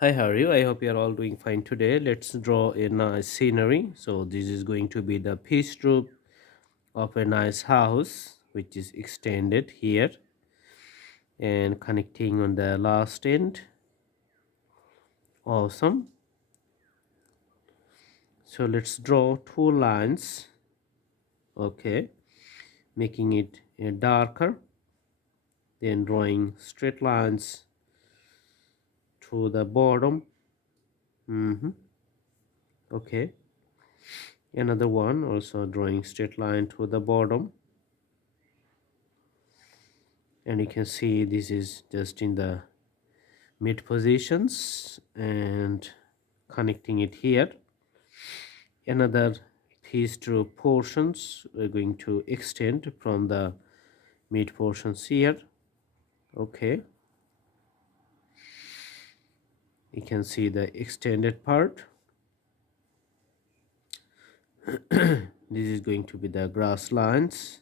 Hi, how are you? I hope you are all doing fine today. Let's draw a nice scenery. So this is going to be the pitched roof of a nice house, which is extended here and connecting on the last end. Awesome. So let's draw two lines. Okay, making it darker. Then drawing straight lines to the bottom. Okay, another one also drawing straight line to the bottom. And you can see this is just in the mid positions and connecting it here. Another piece through portions we're going to extend from the mid portions here. Okay, you can see the extended part. This is going to be the grass lines.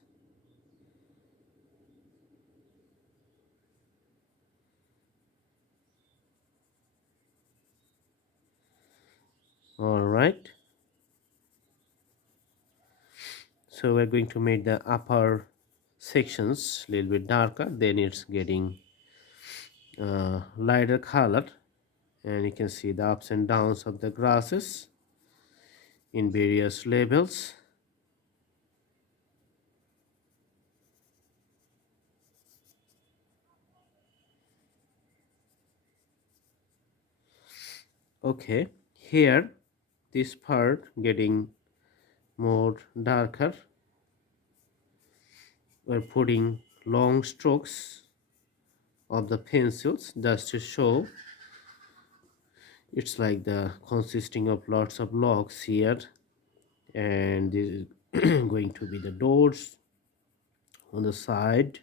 All right, so we're going to make the upper sections a little bit darker, then it's getting lighter color, and you can see the ups and downs of the grasses in various levels. Okay, here this part getting more darker. We're putting long strokes of the pencils just to show it's like the consisting of lots of logs here, and this is going to be the doors on the side,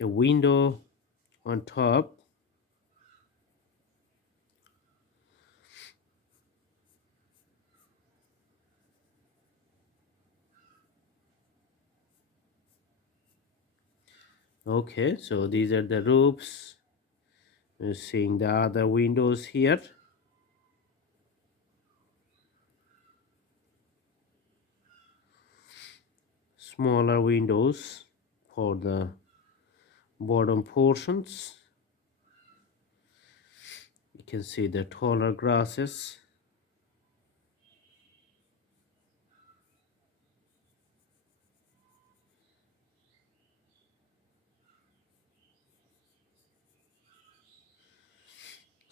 a window on top. Okay, so these are the roofs. We're seeing the other windows here. Smaller windows for the bottom portions. You can see the taller grasses.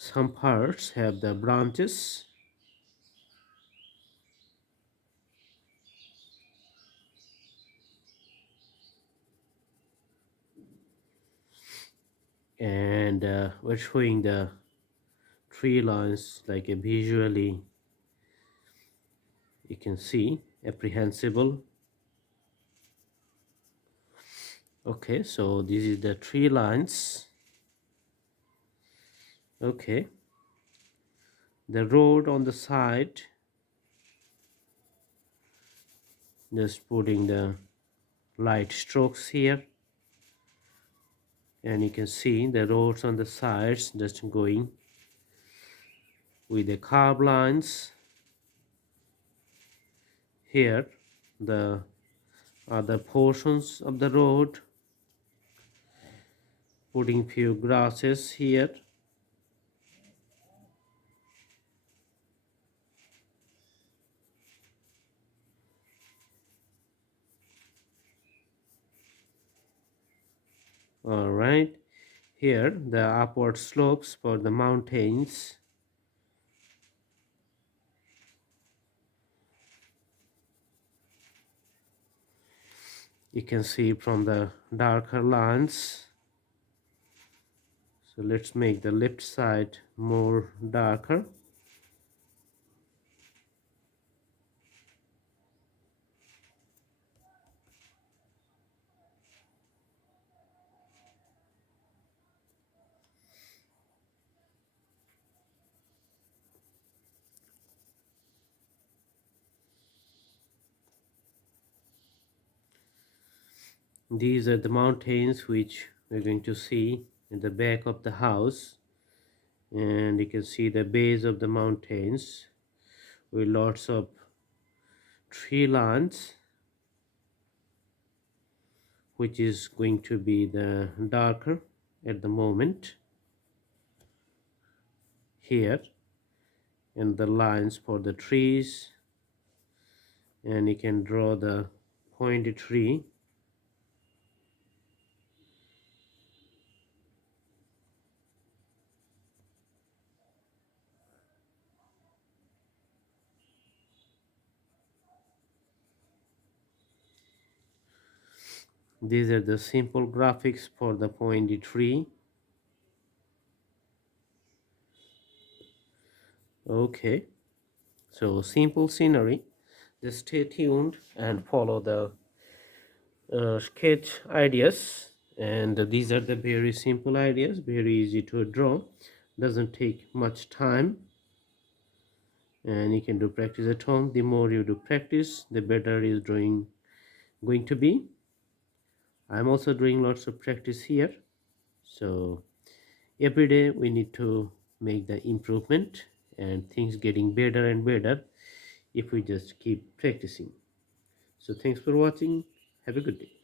Some parts have the branches. And we're showing the tree lines like a visually, you can see, apprehensible. Okay, so this is the tree lines. Okay, the road on the side, just putting the light strokes here, and you can see the roads on the sides just going with the curb lines. Here the other portions of the road, putting few grasses here. All right, here the upward slopes for the mountains. You can see from the darker lines. So let's make the left side more darker. These are the mountains which we're going to see in the back of the house. and you can see the base of the mountains with lots of tree lines, which is going to be the darker at the moment here, and the lines for the trees, and you can draw the pointed tree. These are the simple graphics for the pointed tree. Okay, so simple scenery. Just stay tuned and follow the sketch ideas, and these are the very simple ideas, very easy to draw, doesn't take much time, and you can do practice at home. The more you do practice, the better is drawing going to be. I'm also doing lots of practice here, so every day we need to make the improvement, and things getting better and better if we just keep practicing. So thanks for watching. Have a good day.